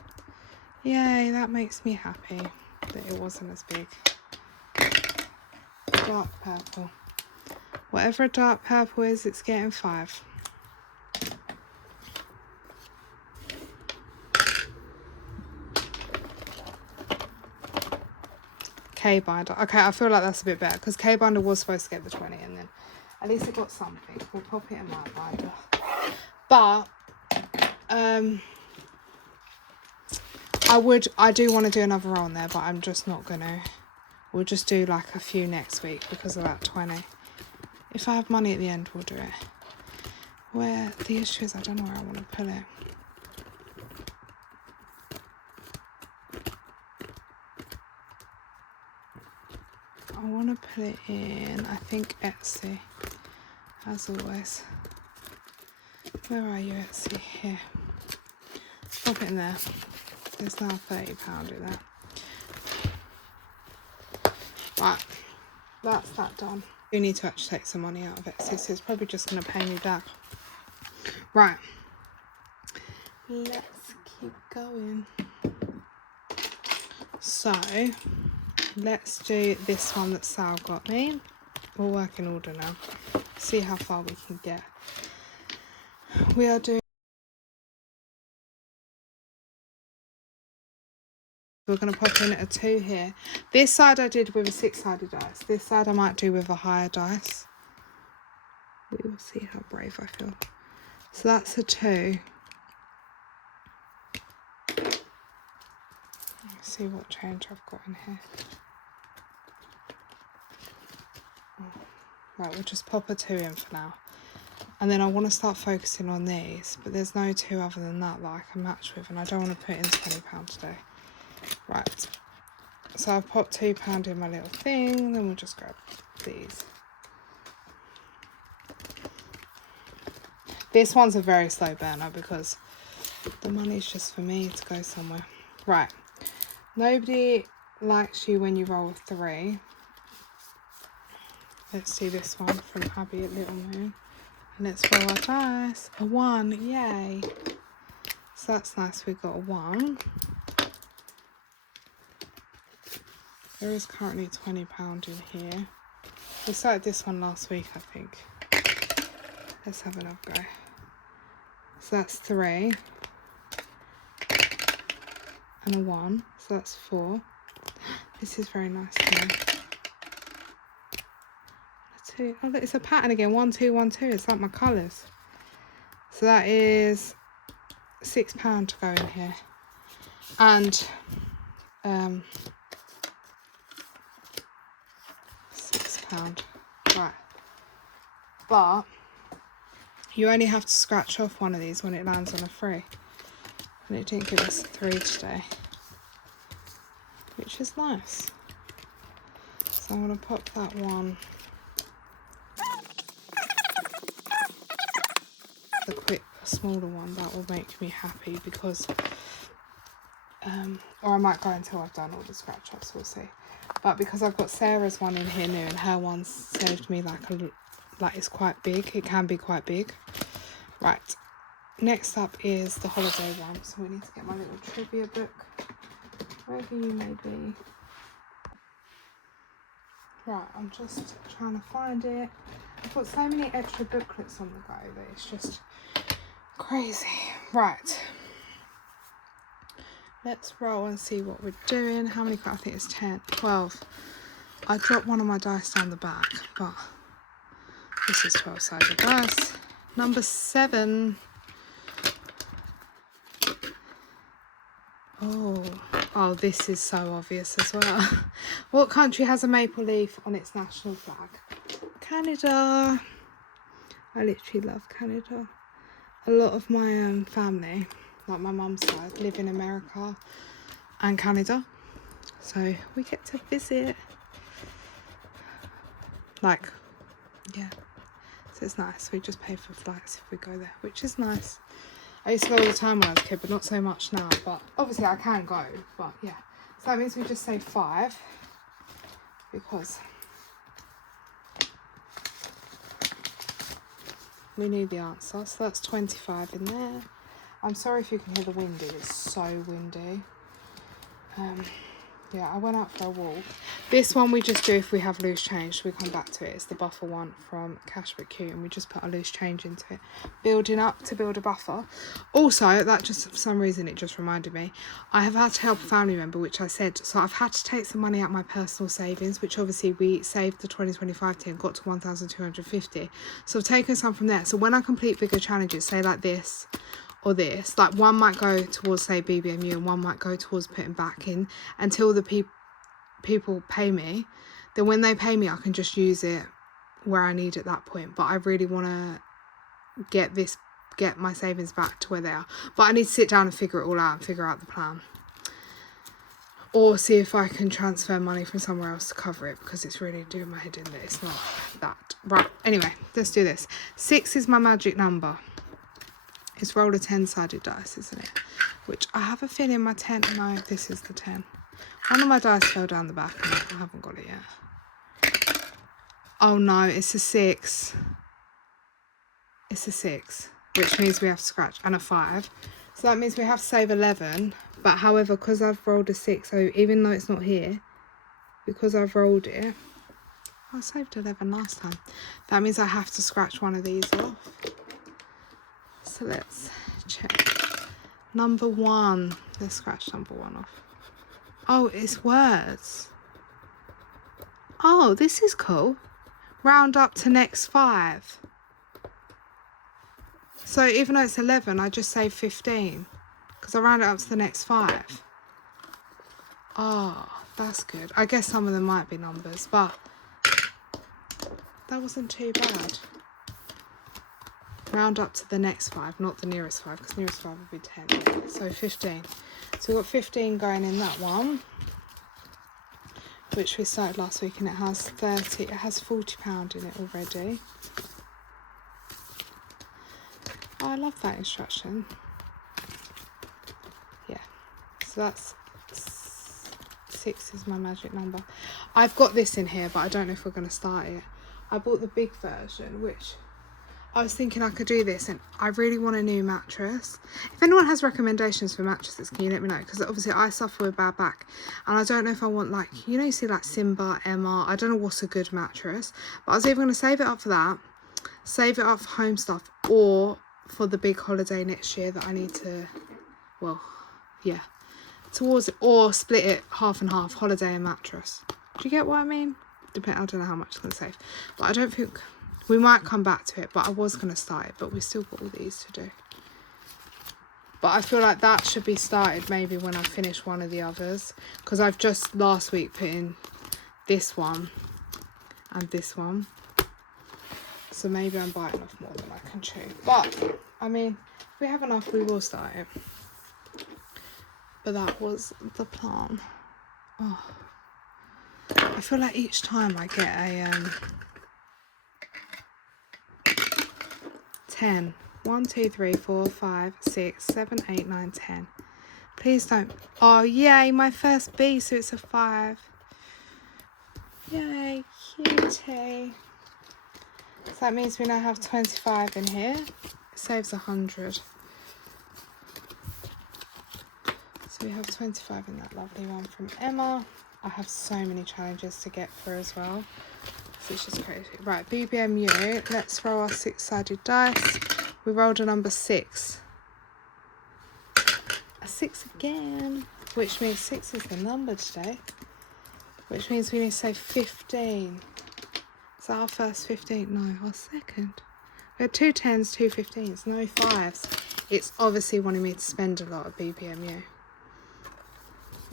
Yay, that makes me happy that it wasn't as big. Dark purple. Whatever a dark purple is, it's getting 5. K binder. Okay, I feel like that's a bit better because K binder was supposed to get the 20 and then at least it got something. We'll pop it in that binder. But I do want to do another roll on there, but I'm just not gonna. We'll just do like a few next week because of that 20. If I have money at the end, we'll do it. Where the issue is, I don't know where I want to put it. I want to put it in, I think, Etsy, as always. Where are you, Etsy? Here. Pop it in there. There's now £30 in there. Right, that's that done. We need to actually take some money out of Etsy, so it's probably just going to pay me back. Right. Let's keep going. So, let's do this one that Sal got me. We'll work in order now. See how far we can get. We are doing... We're going to pop in a 2 here. This side I did with a 6-sided dice. This side I might do with a higher dice. We will see how brave I feel. So that's a 2. Let's see what change I've got in here. Right, we'll just pop a 2 in for now. And then I want to start focusing on these, but there's no 2 other than that I can match with, and I don't want to put in £20 today. Right, so I've popped £2 in my little thing, then we'll just grab these. This one's a very slow burner because the money's just for me to go somewhere. Right, nobody likes you when you roll a 3. Let's do this one from Abby at Little Moon. And let's roll our dice. A 1, yay. So that's nice, we got a 1. There is currently £20 in here. We started this one last week, I think. Let's have another go. So that's 3. And a 1. So that's 4. This is very nice to me. 2. Oh, look, it's a pattern again. 1, 2, 1, 2. It's like my colours. So that is £6 to go in here. And £6. Right. But you only have to scratch off one of these when it lands on a 3. And it didn't give us a 3 today, which is nice. So I'm going to pop that one. The quick smaller one, that will make me happy because or I might go until I've done all the scratch offs, we'll see. But because I've got Sarah's one in here new and her one's saved me like it's quite big, it can be quite big. Right, next up is the holiday one, so we need to get my little trivia book, wherever you may be. Right, I'm just trying to find it. I've got so many extra booklets on the go that it's just crazy. Right, let's roll and see what we're doing. How many cards? I think it's 10, 12. I dropped one of my dice down the back, but this is 12-sided dice. Number 7. Oh, this is so obvious as well. What country has a maple leaf on its national flag? Canada. I literally love Canada. A lot of my family, like my mum's side, live in America and Canada. So we get to visit. Like, yeah. So it's nice. We just pay for flights if we go there, which is nice. I used to go all the time when I was a kid, but not so much now. But obviously I can go, but yeah. So that means we just say 5 because we need the answer. So that's 25 in there. I'm sorry if you can hear the wind. It's so windy. Yeah, I went out for a walk. This one we just do if we have loose change. We come back to it. It's the buffer one from Cash But Cute, and we just put a loose change into it, building up to build a buffer. Also, that just for some reason it just reminded me, I have had to help a family member, which I said. So I've had to take some money out of my personal savings, which obviously we saved the 2025 tin, got to 1,250. So I've taken some from there. So when I complete bigger challenges, say like this, or this, like one might go towards say BBMU and one might go towards putting back in until the people pay me. Then when they pay me I can just use it where I need at that point. But I really want to get my savings back to where they are, but I need to sit down and figure it all out and figure out the plan, or see if I can transfer money from somewhere else to cover it, because it's really doing my head in that it's not that. Right, anyway, let's do this. 6 is my magic number. It's roll a 10-sided dice, isn't it? Which I have a feeling my 10... No, this is the 10. One of my dice fell down the back and I haven't got it yet. Oh no, it's a 6. It's a 6, which means we have to scratch, and a 5. So that means we have to save 11. But however, because I've rolled a 6, so even though it's not here, because I've rolled it... I saved 11 last time. That means I have to scratch one of these off. So let's check. Number 1. Let's scratch number 1 off. Oh, it's words. Oh, this is cool. Round up to next 5. So even though it's 11, I just say 15. Because I round it up to the next 5. Oh, that's good. I guess some of them might be numbers, but that wasn't too bad. Round up to the next 5, not the nearest 5, because nearest 5 would be 10. So 15. So we've got 15 going in that one, which we started last week, and it has 30. It has £40 in it already. Oh, I love that instruction. Yeah. So that's 6 is my magic number. I've got this in here, but I don't know if we're going to start it. I bought the big version, which... I was thinking I could do this, and I really want a new mattress. If anyone has recommendations for mattresses, can you let me know? Because obviously I suffer with bad back, and I don't know if I want, like, you see like Simba, Emma, I don't know what's a good mattress. But I was either going to save it up for that, save it up for home stuff, or for the big holiday next year that I need to, well, yeah, towards it, or split it half and half, holiday and mattress. Do you get what I mean? I don't know how much I'm going to save, but I don't think, we might come back to it, but I was going to start it, but we still got all these to do. But I feel like that should be started maybe when I finish one of the others, because I've just last week put in this one and this one. So maybe I'm biting off more than I can chew. But, I mean, if we have enough, we will start it. But that was the plan. Oh. I feel like each time I get a 10. 1, 2, 3, 4, 5, 6, 7, 8, 9, 10. Please don't. Oh, yay, my first B, so it's a 5. Yay, cutie. So that means we now have 25 in here. It saves 100. So we have 25 in that lovely one from Emma. I have so many challenges to get through as well. So it's just crazy. Right, BBMU. Let's roll our 6-sided dice. We rolled a number 6. A 6 again. Which means 6 is the number today. Which means we need to say 15. Is that our first 15? No, our second. We had 2 10s, 2 15s, no 5s. It's obviously wanting me to spend a lot of BBMU.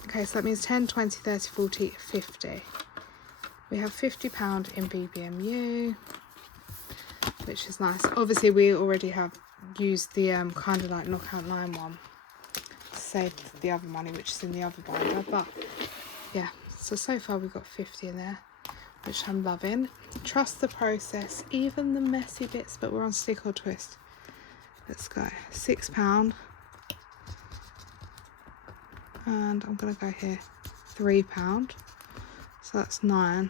Okay, so that means 10, 20, 30, 40, 50. We have £50 in BBMU, which is nice. Obviously, we already have used the kind of like knockout 9 one to save the other money, which is in the other binder. But yeah, so far we've got 50 in there, which I'm loving. Trust the process, even the messy bits, but we're on stick or twist. Let's go. £6. And I'm going to go here, £3. So that's 9.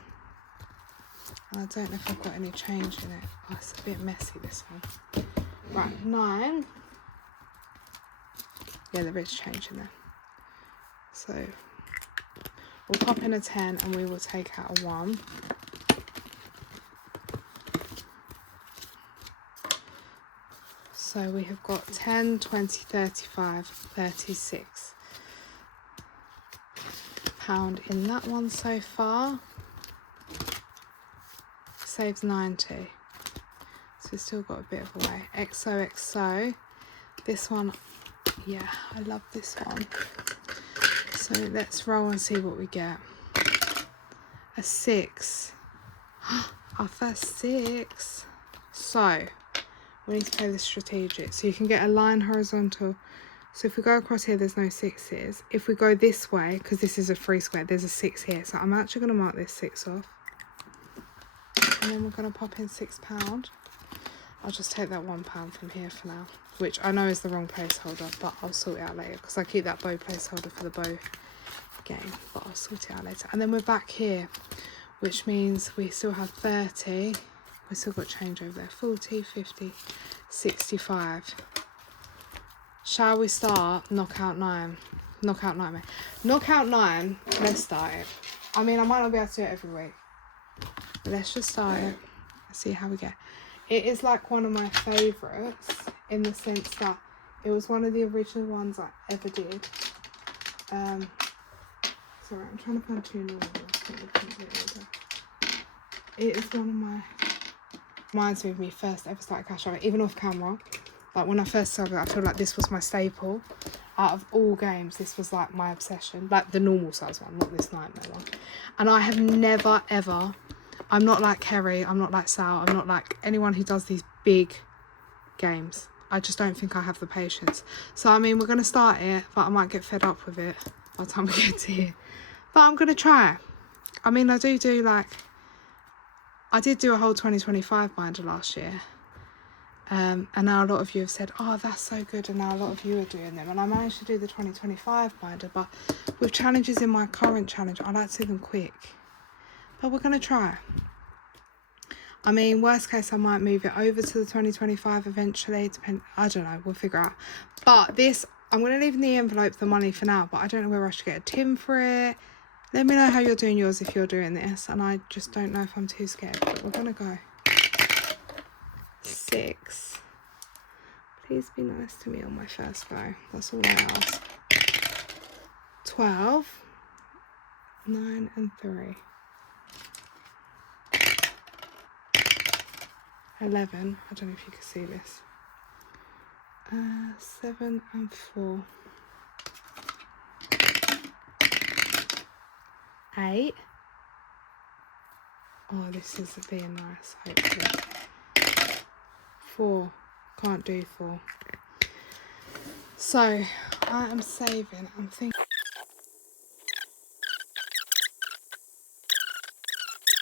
And I don't know if I've got any change in it. Oh, it's a bit messy, this one. Right, 9. Yeah, there is change in there. So we'll pop in a 10 and we will take out a 1. So we have got 10, 20, 35, 36. £1 in that one so far. Saves 90. So we've still got a bit of a way. XOXO. This one, yeah, I love this one. So let's roll and see what we get. A 6. Our first 6. So we need to play this strategic. So you can get a line horizontal. So if we go across here, there's no 6s. If we go this way, because this is a free square, there's a 6 here. So I'm actually going to mark this 6 off. And then we're going to pop in £6. I'll just take that £1 from here for now, which I know is the wrong placeholder, but I'll sort it out later because I keep that bow placeholder for the bow game, but I'll sort it out later. And then we're back here, which means we still have 30. We've still got change over there. 40, 50, 65. Shall we start knockout 9? Knockout nightmare. Knockout 9, let's start it. I mean, I might not be able to do it every week. But let's just start it. Let's see how we get. It is like one of my favourites in the sense that it was one of the original ones I ever did. Sorry, I'm trying to find 2 normal ones. It is one of my... Reminds me of me first ever started Cash Out, even off camera. Like when I first started, I feel like this was my staple. Out of all games, this was like my obsession. Like the normal size one, not this nightmare one. And I have never ever... I'm not like Kerry, I'm not like Sal, I'm not like anyone who does these big games. I just don't think I have the patience. So, I mean, we're going to start it, but I might get fed up with it by the time we get to here. But I'm going to try. I mean, I did do a whole 2025 binder last year. And now a lot of you have said, oh, that's so good. And now a lot of you are doing them. And I managed to do the 2025 binder, but with challenges in my current challenge, I like to do them quick. But we're going to try. I mean, worst case, I might move it over to the 2025 eventually. I don't know. We'll figure out. But this, I'm going to leave in the envelope the money for now. But I don't know whether I should get a tin for it. Let me know how you're doing yours if you're doing this. And I just don't know if I'm too scared. But we're going to go. 6. Please be nice to me on my first go. That's all I ask. 12, 9 and 3. 11, I don't know if you can see this. 7 and 4. 8. Oh, this is being nice, hopefully. 4. Can't do 4. So, I am saving. I'm thinking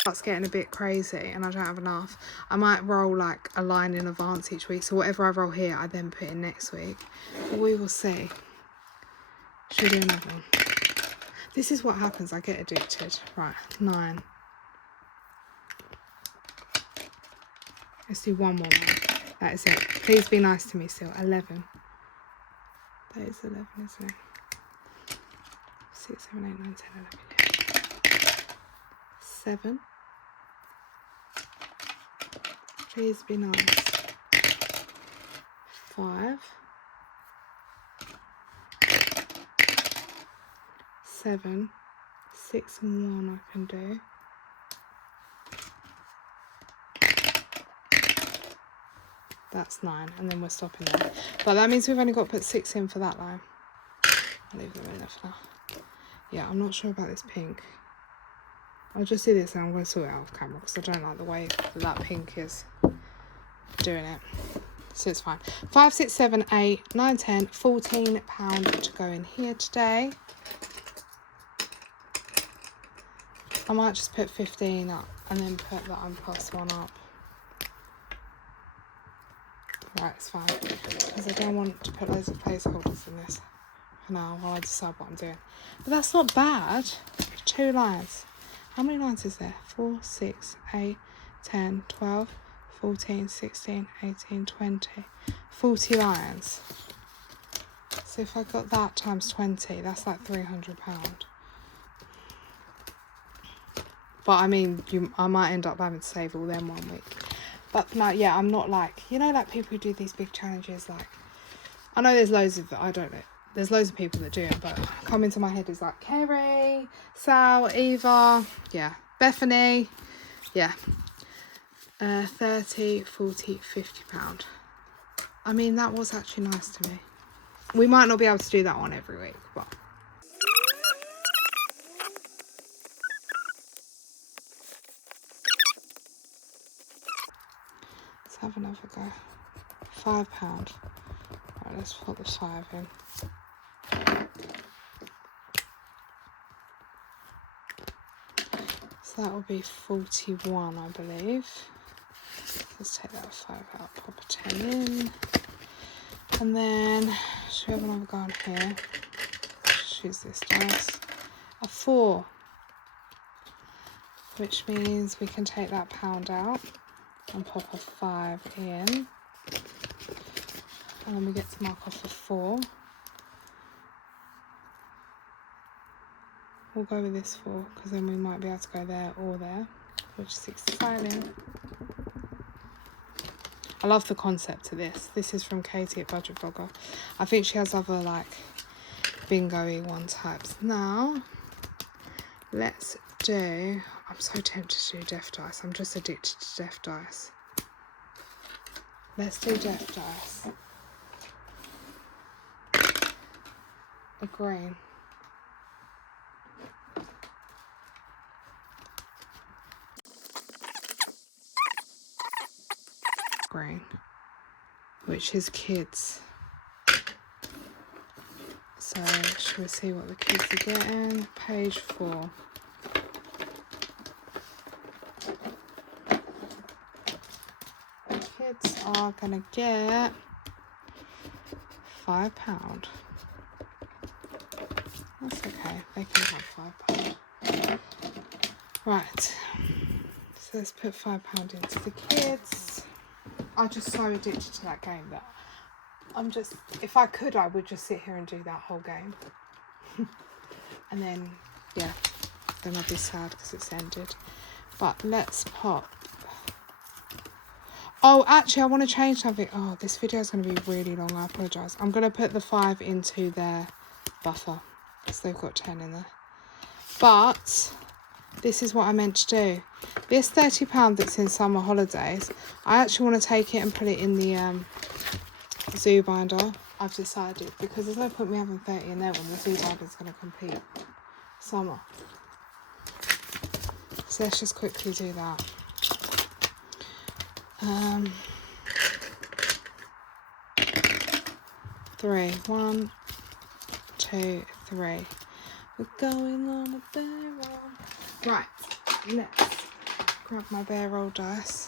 it's getting a bit crazy and I don't have enough. I might roll like a line in advance each week. So whatever I roll here, I then put in next week. But we will see. Should we do another one? This is what happens. I get addicted. Right, 9. Let's do one more one. That is it. Please be nice to me still. 11. That is 11, isn't it? 6, 7, 8, 9, 10, 11. 7. Please be nice. 5. 7. 6 and 1 I can do. That's 9, and then we're stopping there. But that means we've only got to put 6 in for that line. I'll leave them in there for now. Yeah, I'm not sure about this pink. I'll just do this and I'm going to sort it out off camera because I don't like the way that pink is doing it. So it's fine. 5, 6, 7, 8, 9, 10, £14 to go in here today. I might just put 15 up and then put that on +1 up. Right, it's fine. Because I don't want to put loads of placeholders in this for now while I decide what I'm doing. But that's not bad. 2 lines. How many lines is there? 4, 6, 8, 10, 12, 14, 16, 18, 20. 40 lines. So if I got that times 20, that's like £300. But I mean, I might end up having to save all them 1 week. But no, yeah, I'm not like, you know, like people who do these big challenges, like, I know there's loads of, I don't know, there's loads of people that do it, but coming to my head is like Kerry, Sal, Eva, yeah, Bethany, yeah, 30, 40, £50. I mean, that was actually nice to me. We might not be able to do that one every week, but. Let's have another go. £5. Right, let's put the 5 in. So that will be 41, I believe. Let's take that 5 out, pop a 10 in. And then, should we have another go on here? Choose this dice. A 4. Which means we can take that £1 out and pop a 5 in. And then we get to mark off a 4. We'll go with this 4 because then we might be able to go there or there, which is exciting. I love the concept of this. This is from Katie at Budget Vlogger. I think she has other like bingo-y one types. Now, let's do, I'm so tempted to do Death Dice. I'm just addicted to Death Dice. Let's do Death Dice. A green. Green, which is kids. So should we see what the kids are getting? Page 4. The kids are gonna get £5. That's okay, they can have £5. Right, so let's put £5 into the kids. I'm just so addicted to that game that I'm just, if I could, I would just sit here and do that whole game. And then, yeah, then I'd be sad because it's ended. But let's pop. Oh, actually, I want to change something. Oh, this video is going to be really long. I apologise. I'm going to put the 5 into their buffer because they've got 10 in there. But this is what I meant to do. This £30 that's in summer holidays, I actually want to take it and put it in the zoo binder. I've decided, because there's no point me having 30 in there when the zoo binder is going to complete summer. So let's just quickly do that. 3, 1, 2, 3. We're going on a bear roll. Right, let's grab my bear roll dice.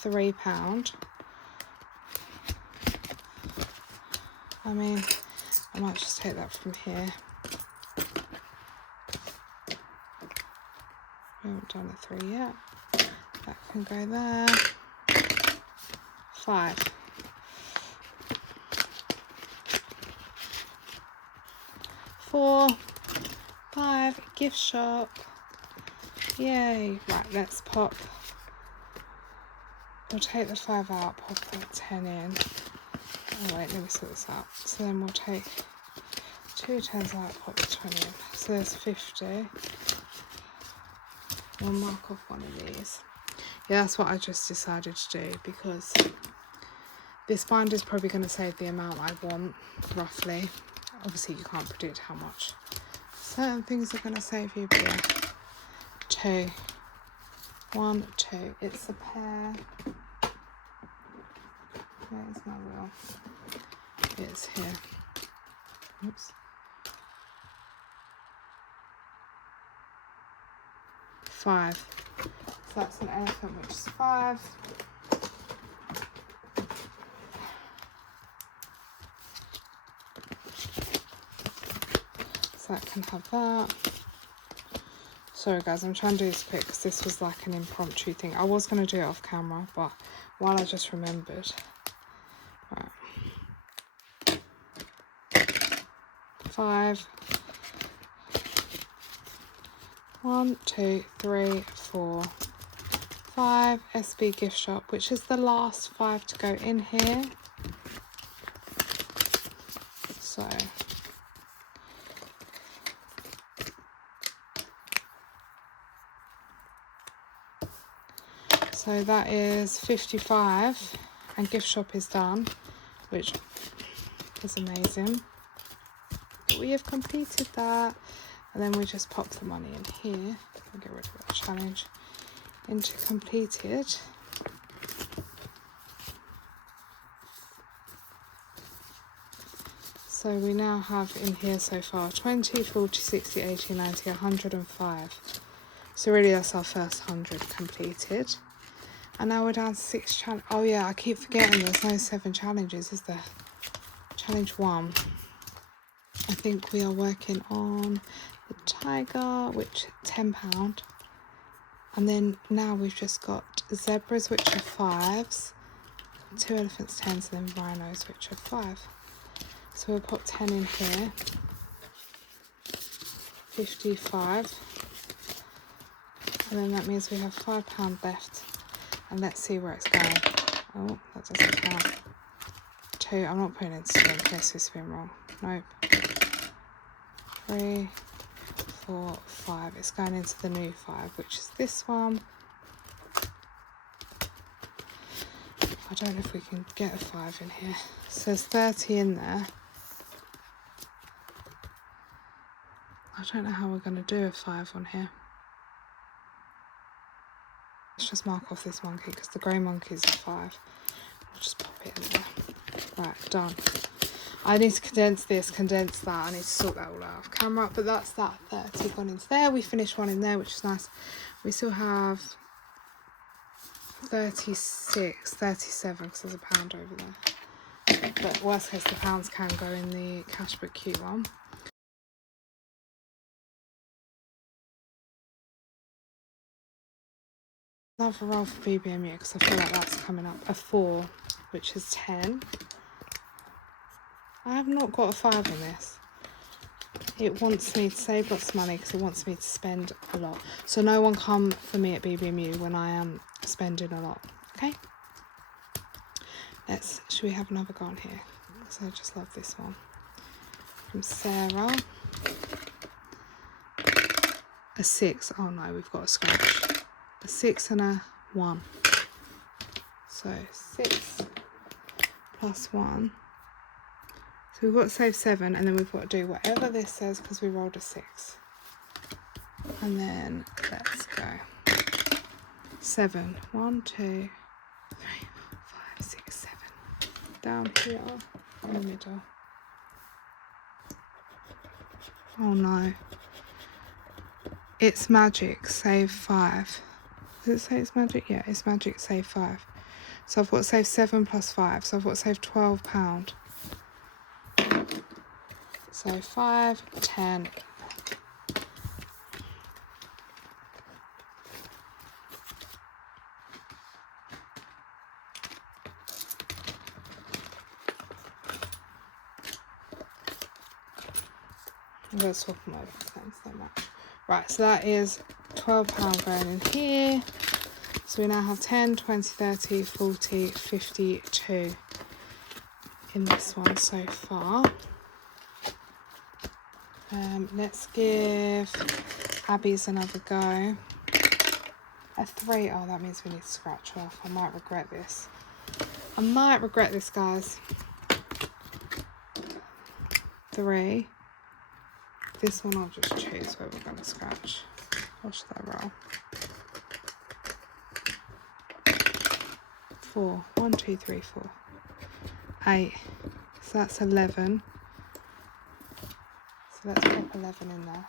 £3. I mean, I might just take that from here. We haven't done a 3 yet. That can go there. 5. 4, 5, gift shop. Yay. Right, let's pop. We'll take the 5 out, pop that 10 in. Oh wait, let me sort this out. So then we'll take 2 10s out, pop the 20 in. So there's 50. We'll mark off one of these. Yeah, that's what I just decided to do, because this binder is probably going to save the amount I want, roughly. Obviously, you can't predict how much certain things are going to save you, but yeah. 2, 1, 2. It's a pair. Where's my wheel? It's here. Oops. 5. So that's an elephant, which is 5. So that can have that. Sorry guys, I'm trying to do this quick because this was like an impromptu thing. I was going to do it off camera, but while I just remembered. Right. 5. 1, 2, 3, 4, 5. SB gift shop, which is the last 5 to go in here. So that is 55, and gift shop is done, which is amazing. We have completed that, and then we just pop the money in here. I'll get rid of that challenge into completed. So we now have in here so far 20, 40, 60, 80, 90, 105. So really that's our first 100 completed. And now we're down to 6 challenges. Oh yeah, I keep forgetting there's no 7 challenges, is there? Challenge 1. I think we are working on the tiger, which £10. And then now we've just got zebras, which are 5s. 2 elephants 10s, and then rhinos, which are 5. So we'll pop 10 in here. 55. And then that means we have £5 left. And let's see where it's going. Oh, that doesn't count. 2. I'm not putting it in spin in case we spin wrong. Nope. 3, 4, 5. It's going into the new 5, which is this one. I don't know if we can get a 5 in here. So there's 30 in there. I don't know how we're going to do a 5 on here. Let's just mark off this monkey because the grey monkey is a 5. We'll just pop it in there. Right, done. I need to condense this, condense that. I need to sort that all out off camera. But that's that 30 gone into there. We finished one in there, which is nice. We still have 36, 37 because there's a pound over there. But worst case, the pounds can go in the cashbook Q one. Another roll for BBMU because I feel like that's coming up. A 4, which is 10. I have not got a 5 in this. it wants me to save lots of money because it wants me to spend a lot. So no one come for me at BBMU when I am spending a lot. Okay. Should we have another go on here? Because I just love this one. From Sarah. A 6. Oh no, we've got a scratch. A 6 and a 1. So 6 plus 1. So we've got to save 7, and then we've got to do whatever this says because we rolled a 6. And then let's go. 7. 1, 2, 3, 4, 5, 6, 7. Down here in the middle. Oh no. It's magic, save 5. Does it say it's magic? Yeah, it's magic, save 5. So I've got to save 7 plus 5. So I've got to save £12. So 5, 10. I'm going to swap them over because that's so much. Right, so that is £12 going in here. So we now have 10, 20, 30, 40, 52 in this one so far. Let's give Abby's another go. A 3. Oh, that means we need to scratch off. I might regret this. I might regret this, guys. 3. This one I'll just choose where we're going to scratch. What should I roll? 4. 1, 2, 3, 4. 8. So that's 11. So let's pop 11 in there.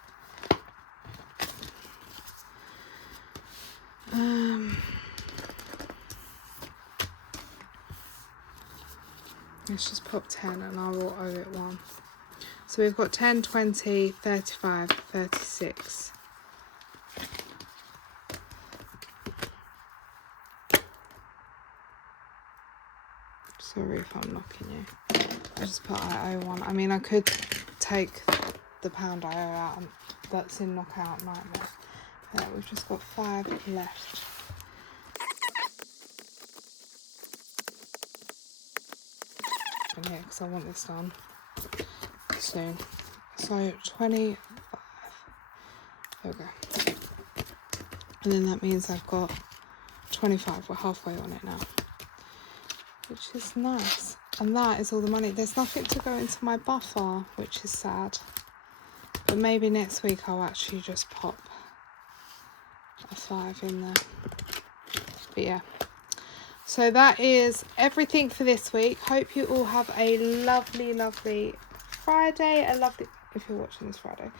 Let's just pop 10 and I will owe it 1. So we've got 10, 20, 35, 36. Sorry if I'm knocking you. I just put I owe 1. I mean, I could take the pound I owe out, and that's in Knockout Nightmare. Yeah, we've just got 5 left. In here because I want this done soon. So 25. There we go. And then that means I've got 25. We're halfway on it now, which is nice. And that is all the money. There's nothing to go into my buffer, which is sad. But maybe next week I'll actually just pop a 5 in there. But yeah. So that is everything for this week. Hope you all have a lovely, lovely Friday. If you're watching this Friday,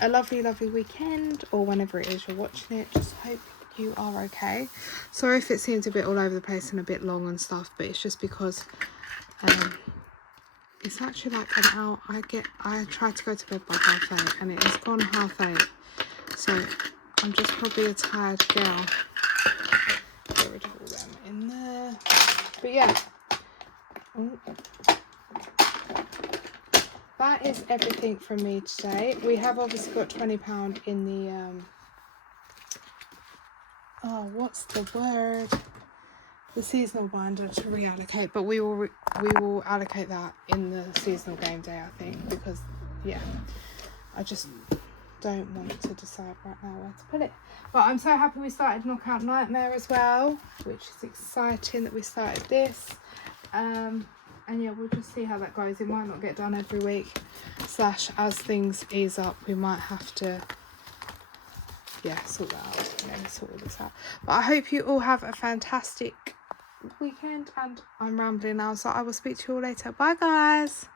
a lovely, lovely weekend, or whenever it is you're watching it. Just hope you are okay. Sorry if it seems a bit all over the place and a bit long and stuff, but it's just because it's actually like an hour. I tried to go to bed by 8:30 and it has gone 8:30. So I'm just probably a tired girl. Get rid of all them in there. But yeah. That is everything from me today. We have obviously got £20 in the what's the word? The seasonal binder to reallocate, but we will allocate that in the seasonal game day, I think, because yeah, I just don't want to decide right now where to put it. But I'm so happy we started Knockout Nightmare as well, which is exciting that we started this. And yeah, we'll just see how that goes. It might not get done every week, / as things ease up, we might have to, yeah, sort that out, sort all this out. But I hope you all have a fantastic weekend, and I'm rambling now, so I will speak to you all later. Bye, guys.